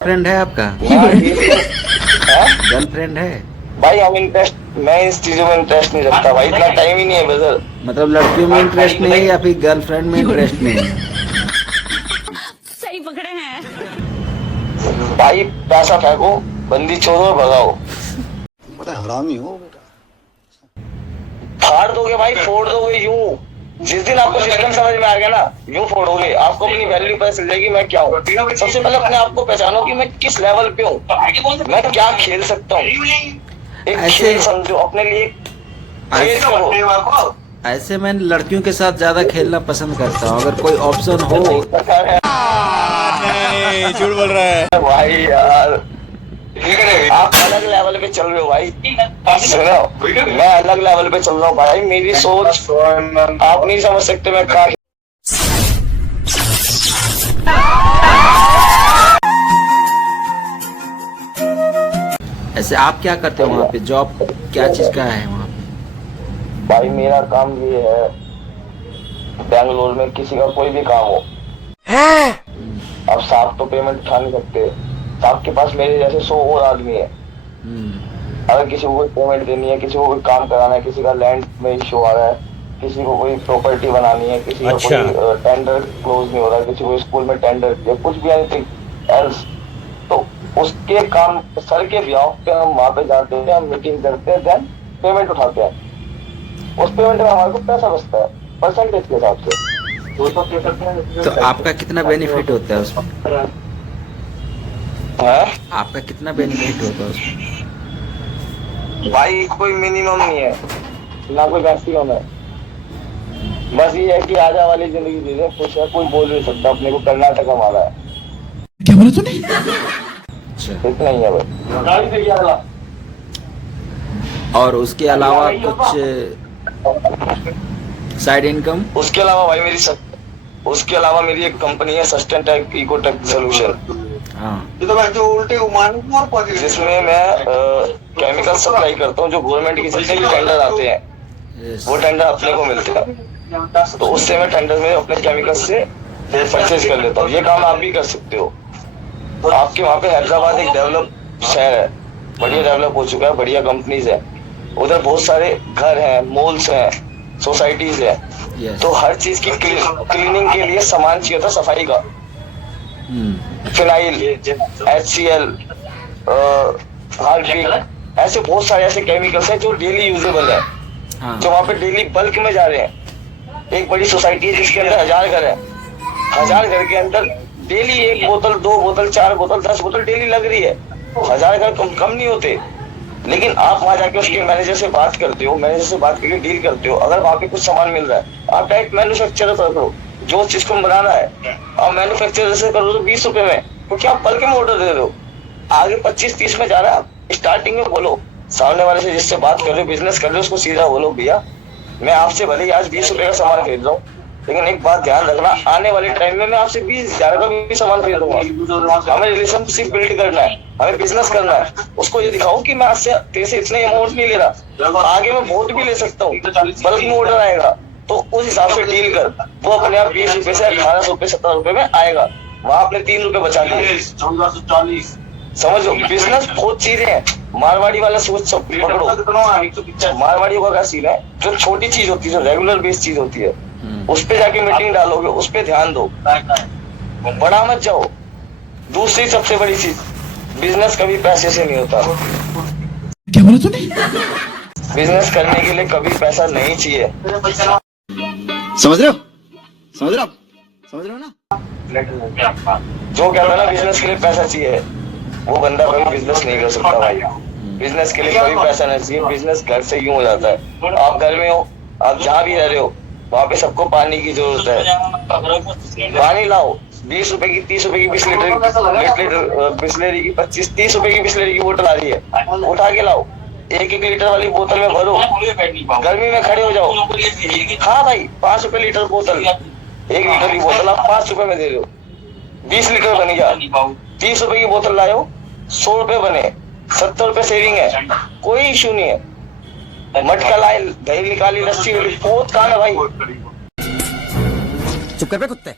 Friend है आपका? Girlfriend है? भाई हम इंटरेस्ट, मैं इस चीजों में इंटरेस्ट नहीं रखता भाई, इतना टाइम ही नहीं है ब्रदर। मतलब लड़कियों में इंटरेस्ट नहीं है या फिर गर्लफ्रेंड में इंटरेस्ट नहीं है? सही पकड़े हैं। भाई पैसा फेंको, बंदी छोड़ो और भगाओ। बड़ा हरामी हो बेटा। फाड़ दोगे भाई, फोड़ दोगे यूं। जिस दिन आपको सिस्टम समझ में आ गया ना, यूं फोड़ोगे। आपको अपनी वैल्यू पता चल जाएगी, मैं क्या हूँ। सबसे पहले अपने आप को पहचानो कि मैं किस लेवल पे हूँ, मैं क्या खेल सकता हूँ। एक खेल समझो अपने लिए, खेल करो। ऐसे मैं लड़कियों के साथ ज्यादा खेलना पसंद करता हूँ, अगर कोई ऑप्शन हो। नहीं, झूठ बोल रहा है भाई यार, आप अलग लेवल पे चल रहे हो भाई। सुनो, मैं अलग लेवल पे चल रहा हूँ भाई। मेरी सोच आप नहीं समझ सकते मैं क्या। ऐसे आप क्या करते हो वहाँ पे? जॉब क्या चीज का है वहाँ पे? भाई मेरा काम ये है, बेंगलोर में किसी का कोई भी काम हो, अब साहब तो पेमेंट उठा नहीं सकते। साहब के पास मेरे जैसे 100 और आदमी है। अगर किसी को कोई पेमेंट देनी है, किसी को कोई काम कराना है, किसी का लैंड में इश्यू आ रहा है, किसी को कोई प्रॉपर्टी बनानी है, किसी का कोई टेंडर क्लोज नहीं हो रहा, किसी को स्कूल में टेंडर या कुछ भी एनीथिंग एल्स, तो उसके काम सर के ब्याह पे हम वहाँ पे जाते हैं, हम मीटिंग करते हैं, देन पेमेंट उठाते हैं। उस पेमेंट में हमारे को पैसा बचता है परसेंटेज के हिसाब से। तो आपका कितना बेनिफिट होता है उसमें? आपका कितना बेनिफिट होता है उसमें? भाई कोई मिनिमम नहीं है ना कोई मैक्सिमम है। बस ये है कि आजा वाली जिंदगी जी रहे, खुश है, कोई बोल नहीं सकता। अपने को कर्नाटक हमारा है। क्या बोला तूने? अच्छा, इतना ही है भाई। और उसके अलावा कुछ साइड इनकम? उसके अलावा मेरी एक कंपनी है, सस्टेनटेक इकोटेक सोल्यूशन। हाँ, जिसमें मैं केमिकल सप्लाई करता हूँ। जो गवर्नमेंट की जितने भी टेंडर आते हैं, वो टेंडर अपने को मिलते हैं, तो उससे मैं टेंडर में अपने केमिकल से परचेज कर लेता हूँ। ये काम आप भी कर सकते हो। आपके वहाँ पे हैदराबाद एक डेवलप शहर है, बढ़िया डेवलप हो चुका है, बढ़िया कंपनीज है। उधर बहुत सारे घर हैं, मॉल्स हैं, सोसाइटीज है। तो हर चीज की क्लीनिंग के लिए सामान चाहिए था, सफाई का। फिनाइल, HCl, हार्पिक, ऐसे बहुत सारे ऐसे केमिकल्स हैं जो डेली यूजेबल है। जो वहाँ पे डेली बल्क में जा रहे हैं। एक बड़ी सोसाइटी है जिसके अंदर 1000 घर है। 1000 घर के अंदर डेली 1 बोतल, 2 बोतल, 4 बोतल, 10 बोतल डेली लग रही है। 1000 घर कम नहीं होते। लेकिन आप वहाँ जाके उसके मैनेजर से बात करते हो, मैनेजर से बात करके डील करते हो। अगर वहाँ पे कुछ सामान मिल रहा है, आप डायरेक्ट मैन्युफैक्चरर करो। जो चीज को बनाना है आप मैन्युफैक्चरर से करो तो 20 रुपए में, तो क्या आप बल्क में ऑर्डर दे रहे हो। आगे 25-30 में जा रहा है। स्टार्टिंग में बोलो, सामने वाले से जिससे बात कर रहे हो, बिजनेस कर रहे हो, उसको सीधा बोलो, भैया मैं आपसे भले ही आज 20 रुपए का सामान खरीद रहा हूँ, लेकिन एक बात ध्यान रखना, आने वाले टाइम में मैं आपसे 20,000 का भी सामान खरीदूंगा। हमें रिलेशनशिप बिल्ड करना है, हमें बिजनेस करना है। उसको ये दिखाओ कि मैं आपसे तेरे से इतने अमाउंट नहीं ले रहा, आगे मैं बहुत भी ले सकता हूँ, बल्क में ऑर्डर आएगा तो उस हिसाब से डील कर। वो अपने आप 20 रुपए से 18 रुपए 17 रुपए में आएगा। वहां आपने 3 रुपए बचा लिए। समझो, बिजनेस बहुत चीजें हैं। मारवाड़ी वाला सोच सब पकड़ो। मारवाड़ियों का क्या सीन है, जो छोटी चीज होती है, जो रेगुलर बेस्ड चीज होती है, उस पे जाके मीटिंग डालोगे, उस पे ध्यान दो, बड़ा मत जाओ। दूसरी सबसे बड़ी चीज, बिजनेस कभी पैसे से नहीं होता। क्या बोला तूने? बिजनेस करने के लिए कभी पैसा नहीं चाहिए। समझ रहे हो? समझ रहे हो? समझ रहे हो ना? जो कहता है ना बिजनेस के लिए पैसा चाहिए, वो बंदा कभी बिजनेस नहीं कर सकता भाई। बिजनेस के लिए कभी पैसा नहीं चाहिए। बिजनेस घर से यूं हो जाता है। आप घर में हो, आप जहाँ भी रह रहे हो, वहाँ पे सबको पानी की जरूरत है। पानी लाओ, 20 रुपए की, 30 रुपए की बिस्लेरी की, 25-30 रुपए की बिस्लेरी की बोतल आ रही है, उठा के लाओ। 1-1 लीटर वाली बोतल में भरो, गर्मी में खड़े हो जाओ। हाँ भाई, 5 रुपए लीटर बोतल, 1 लीटर की बोतल आप 5 रुपए में दे रहे हो, 20 लीटर बन गया। 30 रुपए की बोतल लाए हो, 100 रुपए बने, 70 रुपए सेविंग है, कोई इशू नहीं है। मटका लाए, दही निकाली, लस्सी मिली, बहुत काम है भाई। चुप कर बे कुत्ते।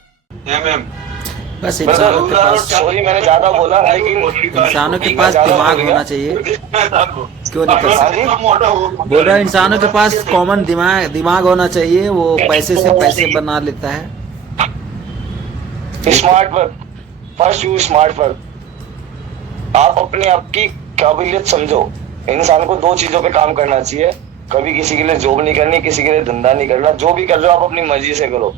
बस इंसानों के पास सॉरी मैंने ज्यादा बोला, लेकिन इंसानों के पास दिमाग होना चाहिए। क्यों नहीं कर सकते? बोल रहा है इंसानों के पास कॉमन दिमाग होना चाहिए, वो पैसे से पैसे बना लेता है। Smart work, first you smart work. आप अपने आप की काबिलियत समझो। इंसान को दो चीजों पे काम करना चाहिए, कभी किसी के लिए जॉब नहीं करनी, किसी के लिए धंधा नहीं करना। जो भी कर रहे हो आप अपनी मर्जी से करो,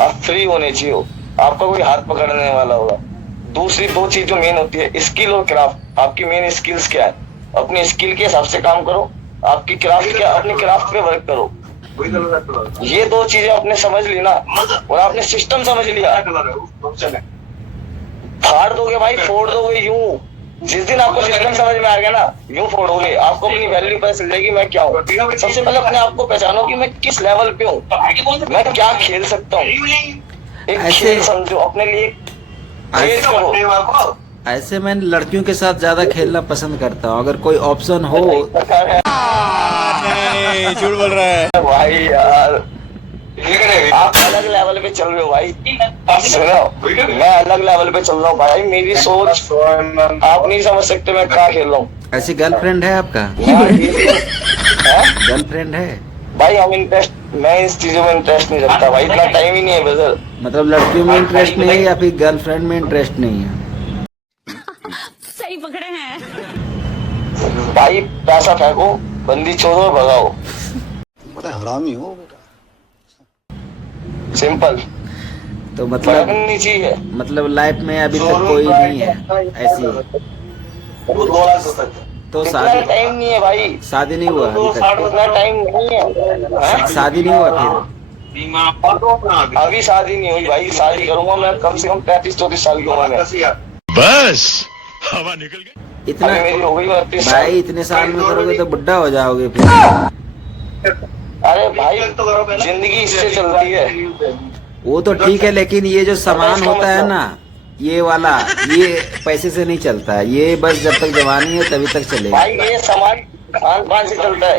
आप फ्री होने चाहिए, आपका कोई हाथ पकड़ने वाला होगा। दूसरी दो चीज जो मेन होती है, स्किल और क्राफ्ट। आपकी मेन स्किल्स क्या है, अपनी स्किल के हिसाब से काम करो। आपकी क्राफ्ट क्या, अपनी क्राफ्ट पे वर्क करो। ये दो चीजें आपने समझ ली ना, और आपने सिस्टम समझ लिया, फाड़ दोगे भाई, फोड़ दोगे यूं। जिस दिन आपको सिस्टम समझ में आ गया ना, यूं फोड़ोगे। आपको अपनी वैल्यू पता चल जाएगी, मैं क्या हूँ। सबसे पहले अपने आप को पहचानो कि मैं किस लेवल पे हूँ, मैं क्या खेल सकता हूँ। एक खेल समझो, अपने लिए खेल करो। ऐसे मैं लड़कियों के साथ ज्यादा खेलना पसंद करता हूँ, अगर कोई ऑप्शन हो। झूठ बोल रहा है भाई यार, आप अलग लेवल पे चल रहे हो भाई। सुनो, मैं अलग लेवल पे चल रहा हूँ भाई। मेरी सोच आप नहीं समझ सकते मैं क्या खेल रहा हूँ। ऐसी गर्लफ्रेंड है आपका? गर्लफ्रेंड है भाई? मैं इस चीजों में इंटरेस्ट नहीं रखता भाई, इतना टाइम ही नहीं है ब्रदर। मतलब लड़कियों में इंटरेस्ट नहीं है या फिर गर्लफ्रेंड में इंटरेस्ट नहीं है? सही पकड़े हैं भाई पैसा फेंको, बंदी छोड़ो, भगाओ। बड़ा हरामी हो बेटा। सिंपल। तो मतलब नहीं चाहिए, मतलब लाइफ में अभी तक कोई नहीं है ऐसी? तो शादी टाइम नहीं है भाई, शादी नहीं हुआ अभी तक? उतना टाइम नहीं है। शादी नहीं हुआ फिर? अभी शादी नहीं हुई भाई, शादी करूंगा मैं कम से कम 33-34 साल की उम्र में। बस हवा निकल गई। इतना मेरी हो गई 32 साल। भाई इतने साल में करोगे तो बुढ़ा हो जाओगे फिर। अरे भाई जिंदगी इससे चलती है। वो तो ठीक है, लेकिन ये जो सामान होता है ना, ये वाला, ये पैसे से नहीं चलता है। ये बस जब तक जवानी है तभी तक चलेगा भाई। ये सामान खान पान से चलता है,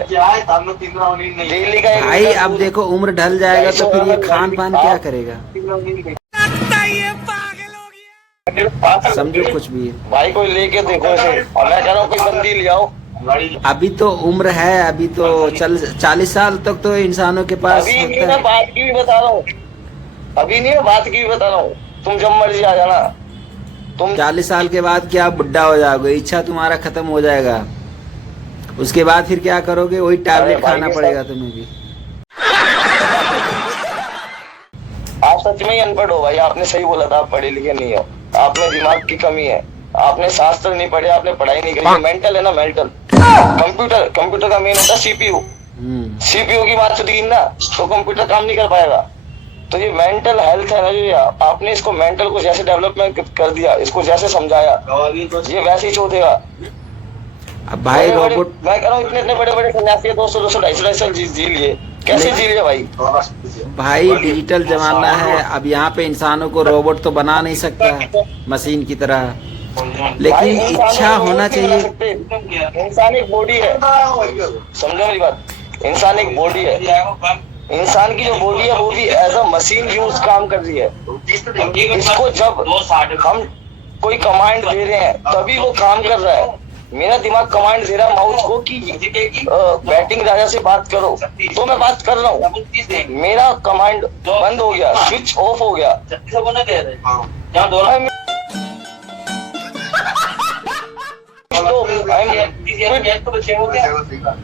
डेली का। भाई अब देखो उम्र ढल जाएगा तो फिर ये खान पान क्या करेगा? समझो कुछ भी है भाई। कोई लेके देखो इसे, और मैं कह रहा हूँ कोई बंदी ले आओ। अभी तो उम्र है, अभी तो 40 साल तक तो इंसानों के पास अभी नहीं, होता मैं है। बात की भी बता रहा हूँ, अभी नहीं, मैं बात की भी बता रहा हूँ। तुम जब मर्जी आ जाना। तुम 40 साल के बाद क्या बुढ़ा हो जाओगे, इच्छा तुम्हारा खत्म हो जाएगा। उसके बाद फिर क्या करोगे? वही टैबलेट खाना पड़ेगा तुम्हें भी। आप सच में ही अनपढ़ हो भाई। आपने सही बोला था, आप पढ़े लिखे नहीं हो, आप में दिमाग की कमी है। आपने शास्त्र नहीं पढ़े, आपने पढ़ाई नहीं करी। मेंटल है ना, मेंटल। कंप्यूटर का मेन होता है सीपीयू। सीपीयू की बात चुकी ना तो कंप्यूटर काम नहीं कर पाएगा। तो ये मेंटल हेल्थ है ना, जो आपने इसको मेंटल को जैसे डेवलपमेंट कर दिया, इसको जैसे समझाया, ये वैसे ही छोड़ेगा। अब भाई रोबोट, मैं कह रहा हूँ इतने बड़े सन्यासी 200, 250 साल जी लिए, कैसे जी लिए भाई? भाई डिजिटल जमाना है, अब यहाँ पे इंसानों को रोबोट तो बना नहीं सकता मशीन की तरह, लेकिन इच्छा होना चाहिए। इंसान एक बॉडी है, समझो मेरी बात। इंसान एक बॉडी है, इंसान की जो बॉडी है वो भी एज अ मशीन यूज काम कर रही है। इसको जब हम कोई कमांड दे रहे हैं तभी वो काम कर रहा है। मेरा दिमाग कमांड दे रहा है माउस को कि बैटिंग राजा से बात करो, तो मैं बात कर रहा हूँ। मेरा कमांड बंद हो गया, स्विच ऑफ हो गया।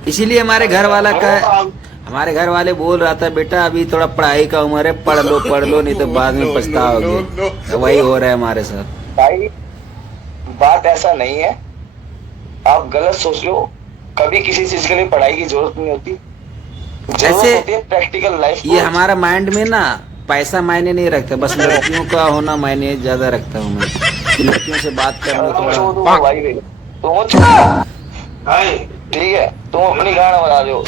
इसीलिए हमारे घर वाले बोल रहा था, बेटा अभी थोड़ा पढ़ाई का उम्र है, पढ़ लो नहीं तो बाद में पछताओगे। तो वही हो रहा है हमारे साथ। भाई बात ऐसा नहीं है, आप गलत सोच लो। कभी किसी चीज के लिए पढ़ाई की जरूरत नहीं होती, ऐसे होती है प्रैक्टिकल लाइफ। ये हमारा माइंड में ना पैसा मायने नहीं रखता, बस लड़कियों का होना मायने ज्यादा रखता हूँ मैं। लड़कियों से बात करना थोड़ा भाई ठीक है, तुम अपनी गाना बना दो।